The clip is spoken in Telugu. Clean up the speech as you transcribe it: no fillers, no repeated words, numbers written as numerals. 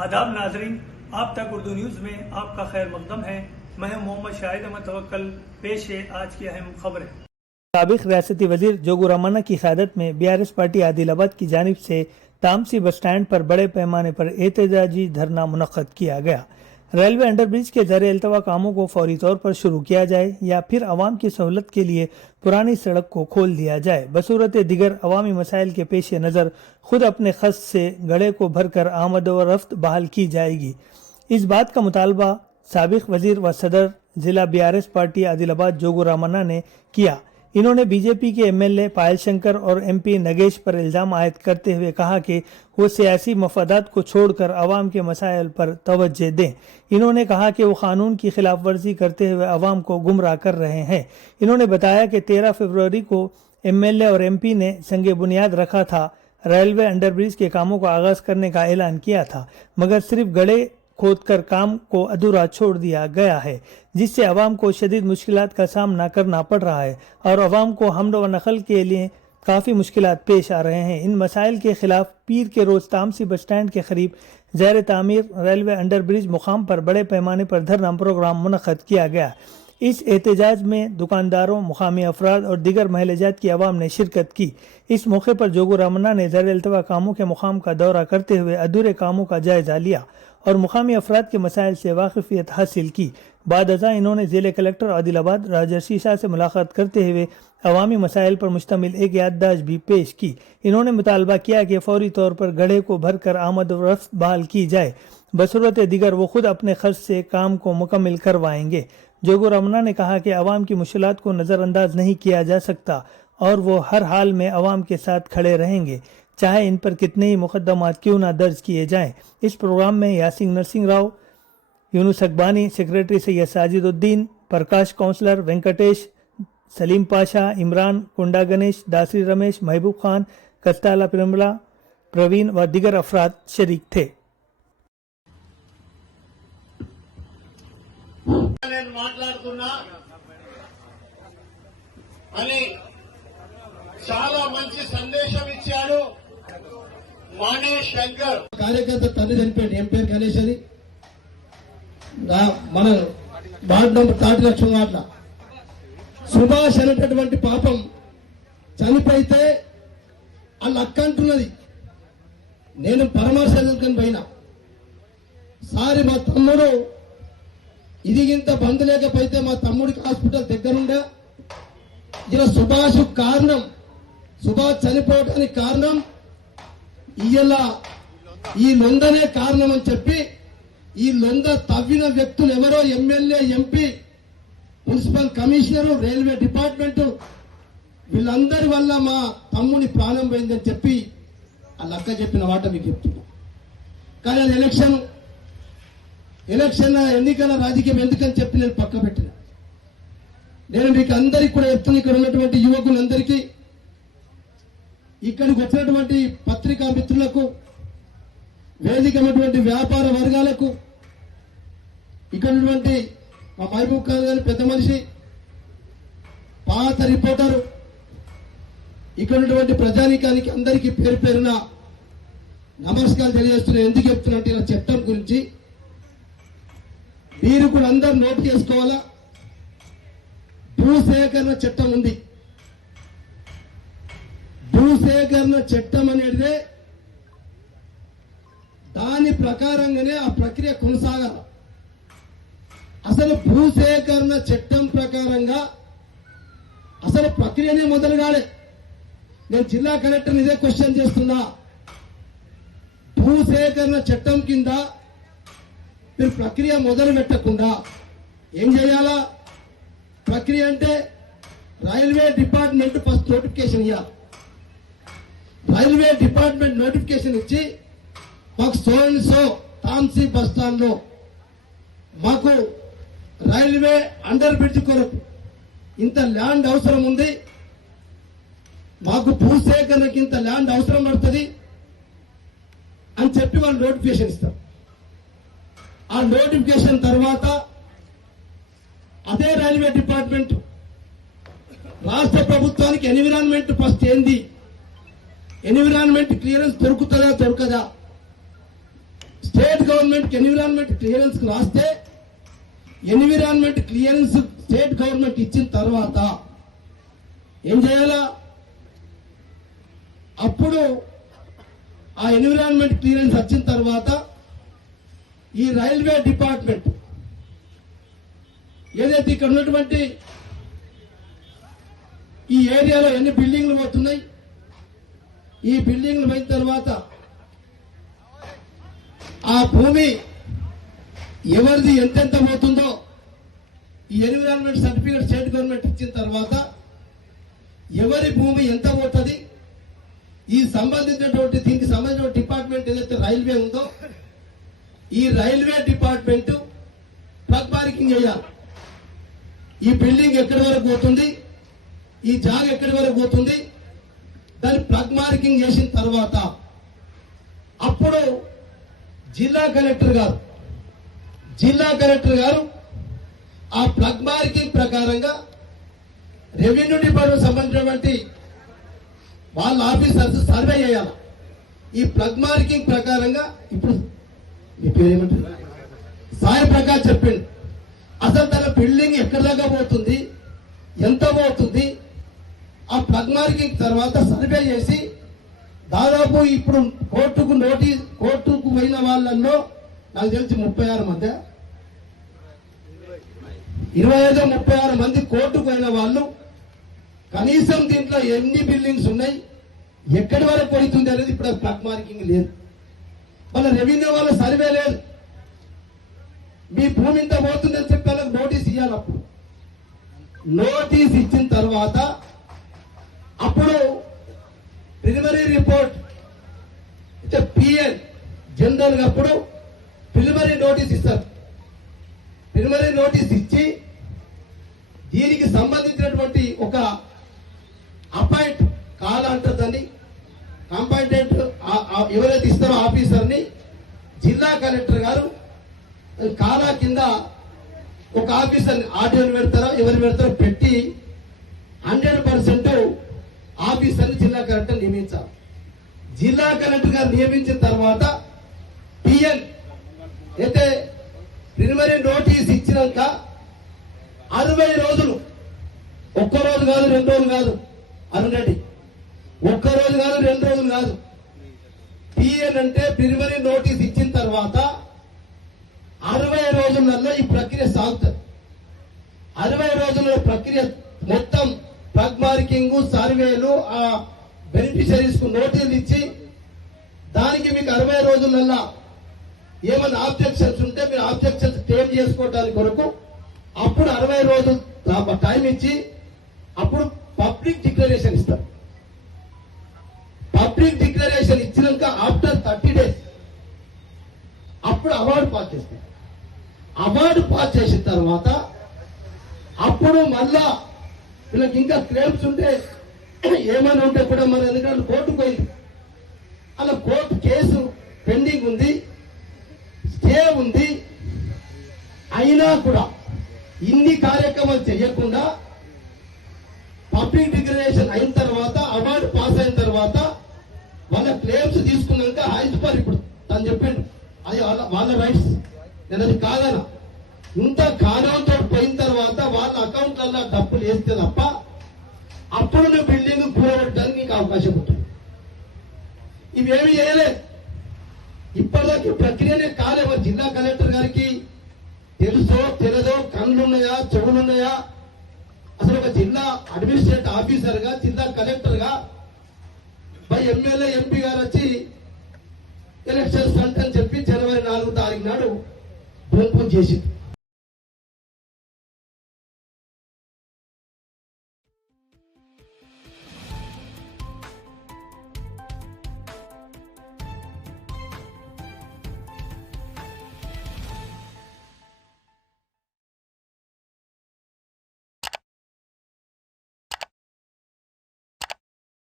आदाब नाजरीन, आप तक उर्दू न्यूज में आपका खैर मकदम है। मैं मोहम्मद शाहिद अहमद तवक्कल। पेश है आज की अहम खबरें। साबिक रियासती वजीर जोगू रामन्ना की क़यादत में BRS पार्टी आदिलाबाद की जानिब से तामसी बस स्टैंड पर बड़े पैमाने पर एहतजाजी धरना मुनक्कद किया गया। रेलवे अंडरब्रिज के ज़र अल्तवा कामों को फौरी तौर पर शुरू किया जाए या फिर अवाम की सहूलत के लिए पुरानी सड़क को खोल दिया जाए। बसूरत दिगर अवामी मसाइल के पेश नज़र खुद अपने खर्च से गड़े को भरकर आमद व रफ्त बहाल की जाएगी। इस बात का मुतालबा साबिक वजीर व सदर जिला BRS पार्टी आदिलाबाद जोगू रामन्ना ने किया। इन्होंने बीजेपी के MLA पायल शंकर और MP नगेश पर इल्ज़ाम आयद करते हुए कहा कि वो सियासी मफादात को छोड़कर अवाम के मसाइल पर तवज्जो दें। इन्होंने कहा कि वो कानून की खिलाफ वर्जी करते हुए अवाम को गुमराह कर रहे हैं। इन्होंने बताया कि 13 फरवरी को MLA और MP ने संगे बुनियाद रखा था, रेलवे अंडरब्रिज के कामों का आगाज करने का ऐलान किया था, मगर सिर्फ गड़े खोदकर काम को अधूरा छोड़ दिया गया है, जिससे अवाम को शदीद मुश्किलात का सामना करना पड़ रहा है और अवाम को हमल व नकल के लिए काफ़ी मुश्किलात पेश आ रहे हैं। इन मसाइल के खिलाफ पीर के रोज़ तामसी बस स्टैंड के करीब ज़ैर तामीर रेलवे अंडरब्रिज मुकाम पर बड़े पैमाने पर धरना प्रोग्राम मुनक्कद किया गया। इस एहतजाज में दुकानदारों, मुकामी अफराद और दीगर महलजात की आवाम ने शिरकत की। इस मौके पर जोगू रामन्ना ने ज़र अल्तवा कामों के मुकाम का दौरा करते हुए अधूरे कामों का जायजा लिया और मुकामी अफराद के मसाइल से वाकिफियत हासिल की। बाद अज़ा इन्होंने ज़िले कलेक्टर आदिलाबाद राजर्षि शाह से मुलाकात करते हुए अवामी मसाइल पर मुश्तमिल एक याददाश्त भी पेश की। इन्होंने मुतालबा किया कि फौरी तौर पर गड्ढे को भरकर आमद व रफ्त बहाल की जाए। बसूरत दिगर वो खुद अपने खर्च से काम को मुकम्मल करवाएंगे। जोगू रामन्ना ने कहा कि अवाम की मुश्किलात को नज़रअंदाज नहीं किया जा सकता और वो हर हाल में अवाम के साथ खड़े रहेंगे, चाहे इन पर कितने ही मुकदमात क्यों ना दर्ज किए जाएं। इस प्रोग्राम में यासिन नरसिंह राव, यूनुस अकबानी, सेक्रेटरी सैयद साजिदुद्दीन, प्रकाश काउंसलर वेंकटेश, सलीम पाशा, इमरान, कुंडा गणेश, दासरी रमेश, महबूब खान, कस्ताला पिरमला, प्रवीण व दीगर अफराद शरीक थे। నేను మాట్లాడుతున్నా అని చాలా మంచి సందేశం ఇచ్చాడు మానేష్ శంకర్. కార్యకర్త తండ్రి చనిపోయాడు, ఏం పేరు గణేష్ అని, మన వార్డు నంబర్ 30 లక్షల వాట్ల సుభాష్ అనేటటువంటి పాపం చనిపోయితే వాళ్ళ అక్క అంటున్నది, నేను పరామర్శించడానికి పోయినా, సారి మా తమ్ముడు ఇదిగింత బంద్ లేకపోతే మా తమ్ముడికి హాస్పిటల్ దగ్గరుండే, ఇలా సుభాష్ కారణం, సుభాష్ చనిపోవడానికి కారణం ఇలా ఈ లొందనే కారణం అని చెప్పి ఈ లొంద తవ్విన వ్యక్తులు ఎవరో MLA, MP, municipal commissioner, railway department వీళ్ళందరి వల్ల మా తమ్ముని ప్రాణం పోయిందని చెప్పి వాళ్ళ అక్క చెప్పిన మాట మీకు చెప్తున్నా. కానీ అది ఎలక్షన్ ఎన్నికల రాజకీయం ఎందుకని చెప్పి నేను పక్క పెట్టిన. నేను మీకు అందరికీ కూడా చెప్తున్నా, ఇక్కడ ఉన్నటువంటి యువకులందరికీ, ఇక్కడికి వచ్చినటువంటి పత్రికా మిత్రులకు, వేదిక ఉన్నటువంటి వ్యాపార వర్గాలకు, ఇక్కడ ఉన్నటువంటి మా మహబూబ్ ఖాన్ గారి పెద్ద మనిషి, పాత రిపోర్టరు, ఇక్కడ ఉన్నటువంటి ప్రజానీకానికి అందరికీ పేరు పేరున నమస్కారం తెలియజేస్తున్నా. ఎందుకు చెప్తున్నట్టు ఇలా చట్టం గురించి మీరు కూడా అందరూ నోట్ చేసుకోవాలా. భూసేకరణ చట్టం ఉంది. భూసేకరణ చట్టం అనేది దాని ప్రకారంగానే ఆ ప్రక్రియ కొనసాగాల. అసలు భూసేకరణ చట్టం ప్రకారంగా అసలు ప్రక్రియనే మొదలు కాలే. నేను జిల్లా కలెక్టర్ ఇదే క్వశ్చన్ చేస్తున్నా. భూసేకరణ చట్టం కింద మీరు ప్రక్రియ మొదలు పెట్టకుండా ఏం చేయాలా? ప్రక్రియ అంటే రైల్వే డిపార్ట్మెంట్ ఫస్ట్ నోటిఫికేషన్ ఇవ్వాలి. రైల్వే డిపార్ట్మెంట్ నోటిఫికేషన్ ఇచ్చి మాకు సో తాంసీ బస్ స్టాండ్ లో మాకు రైల్వే అండర్ బ్రిడ్జ్ కొరకు ఇంత ల్యాండ్ అవసరం ఉంది, మాకు భూసేకరణకి ఇంత ల్యాండ్ అవసరం పడుతుంది అని చెప్పి వాళ్ళు నోటిఫికేషన్ ఇస్తారు. ఆ నోటిఫికేషన్ తర్వాత అదే రైల్వే డిపార్ట్మెంట్ రాష్ట్ర ప్రభుత్వానికి ఎన్విరాన్మెంట్ ఫస్ట్ ఏంది, ఎన్విరాన్మెంట్ క్లియరెన్స్ దొరుకుతుందా దొరకదా, స్టేట్ గవర్నమెంట్ ఎన్విరాన్మెంట్ క్లియరెన్స్ రాస్తే ఎన్విరాన్మెంట్ క్లియరెన్స్ స్టేట్ గవర్నమెంట్ ఇచ్చిన తర్వాత ఏం చేయాలా? అప్పుడు ఆ ఎన్విరాన్మెంట్ క్లియరెన్స్ వచ్చిన తర్వాత ఈ రైల్వే డిపార్ట్మెంట్ ఏదైతే ఇక్కడ ఉన్నటువంటి ఈ ఏరియాలో ఎన్ని బిల్డింగ్లు పోతున్నాయి, ఈ బిల్డింగ్లు పోయిన తర్వాత ఆ భూమి ఎవరిది ఎంతెంత పోతుందో ఈ ఎన్విరాన్మెంట్ సర్టిఫికేట్ స్టేట్ గవర్నమెంట్ ఇచ్చిన తర్వాత ఎవరి భూమి ఎంత పోతుంది, ఈ సంబంధించినటువంటి దీనికి సంబంధించిన డిపార్ట్మెంట్ ఏదైతే రైల్వే ఉందో ఈ రైల్వే డిపార్ట్మెంట్ ప్లగ్ మార్కింగ్ చేయాలి. ఈ బిల్డింగ్ ఎక్కడి వరకు పోతుంది, ఈ జాగ ఎక్కడి వరకు పోతుంది, దాన్ని ప్లగ్ మార్కింగ్ చేసిన తర్వాత అప్పుడు జిల్లా కలెక్టర్ గారు ఆ ప్లగ్ మార్కింగ్ ప్రకారంగా రెవెన్యూ డిపార్ట్మెంట్ సంబంధించినటువంటి వాళ్ళ ఆఫీసర్స్ సర్వే చేయాలి. ఈ ప్లగ్ మార్కింగ్ ప్రకారంగా ఇప్పుడు మీ పేరేమంటారు, సాయి ప్రకాష్ చెప్పిండు అసలు తన బిల్డింగ్ ఎక్కడి దాకా పోతుంది, ఎంత పోతుంది, ఆ ప్లగ్ మార్కింగ్ తర్వాత సర్వే చేసి దాదాపు ఇప్పుడు కోర్టుకు పోయిన వాళ్ళల్లో నాకు తెలిసి 36 మంది 25-36 మంది కోర్టుకు పోయిన వాళ్ళు కనీసం దీంట్లో ఎన్ని బిల్డింగ్స్ ఉన్నాయి, ఎక్కడి వరకు పోతుంది అనేది ఇప్పుడు ప్లగ్ మార్కింగ్ లేదు. వాళ్ళ రెవెన్యూ వాళ్ళ సర్వే లేదు. మీ భూమి ఇంత పోతుందని చెప్పి వాళ్ళకి నోటీస్ ఇవ్వాలి. అప్పుడు నోటీస్ ఇచ్చిన తర్వాత అప్పుడు ప్రిలిమినరీ రిపోర్ట్ పిఎన్ జనరల్ గా అప్పుడు ప్రిలిమినరీ నోటీస్ ఇస్తారు. ప్రిలిమినరీ నోటీస్ ఇచ్చి దీనికి సంబంధించినటువంటి ఒక అపాయింట్ కాల్ అంటుందని కంపాయింటెంట్ ఎవరైతే ఇస్తారో ఆఫీసర్ని జిల్లా కలెక్టర్ గారు కాలా కింద ఒక ఆఫీసర్ని ఆర్డీఓని పెడతారో ఎవరు పెడతారో పెట్టి 100% ఆఫీసర్ని జిల్లా కలెక్టర్ నియమించాలి. జిల్లా కలెక్టర్ గారు నియమించిన తర్వాత పిఎన్ అయితే ప్రిలిమినరీ నోటీస్ ఇచ్చినాక 60 రోజులు, ఒక్క రోజు కాదు 2 రోజులు కాదు అరుణ్ రెడ్డి, ఒక్క రోజు కాదు 2 రోజులు కాదు. పిఎన్ అంటే ప్రిలిమినరీ నోటీస్ ఇచ్చిన తర్వాత 60 రోజులలో ఈ ప్రక్రియ సాగుతుంది. 60 రోజుల ప్రక్రియ మొత్తం ప్లగ్ మార్కింగ్, సర్వేలు, ఆ బెనిఫిషరీస్ కు నోటీసులు ఇచ్చి దానికి మీకు 60 రోజులలో ఏమైనా ఆబ్జెక్షన్స్ ఉంటే మీరు ఆబ్జెక్షన్స్ క్లెయిమ్ చేసుకోవడానికి కొరకు అప్పుడు 60 రోజులు టైం ఇచ్చి అప్పుడు పబ్లిక్ డిక్లరేషన్ ఇస్తారు. పబ్లిక్ డిక్లరేషన్ ఇచ్చినాక ఆఫ్టర్ 30 days అప్పుడు అవార్డు పాస్ చేస్తారు. అవార్డు పాస్ చేసిన తర్వాత అప్పుడు మళ్ళా వీళ్ళకి ఇంకా క్లెయిమ్స్ ఉంటే ఏమైనా ఉంటే కూడా మన ఎందుకంటే కోర్టుకు పోయింది, అలా కోర్టు కేసు పెండింగ్ ఉంది, స్టే ఉంది. అయినా కూడా ఇన్ని కార్యక్రమాలు చేయకుండా పబ్లిక్ డిక్లరేషన్ అయిన తర్వాత అవార్డు పాస్ అయిన తర్వాత వాళ్ళ క్లెయిమ్స్ తీసుకున్నాక హైస్పర్ ఇప్పుడు తను చెప్పిండు అది వాళ్ళ రైట్స్, నేను అది కాదనా. ఇంత కారణంతో పోయిన తర్వాత వాళ్ళ అకౌంట్లలో డబ్బులు వేస్తే తప్ప అప్పుడు నువ్వు బిల్డింగ్ కూడబెట్టడానికి నీకు అవకాశం ఉంటుంది. ఇవేమి చేయలేదు. ఇప్పటిదాకా ప్రక్రియనే కాలేమో. జిల్లా కలెక్టర్ గారికి తెలుసో తెలియదో, కళ్ళున్నాయా చెవులున్నాయా, అసలు ఒక జిల్లా అడ్మినిస్ట్రేటివ్ ఆఫీసర్ గా జిల్లా కలెక్టర్ గా పై ఎమ్మెల్యే ఎంపీ గారు వచ్చి ఎలక్షన్స్ అంటే అని చెప్పి జనవరి 4వ తారీఖు నాడు భూమి పూజ చేసింది.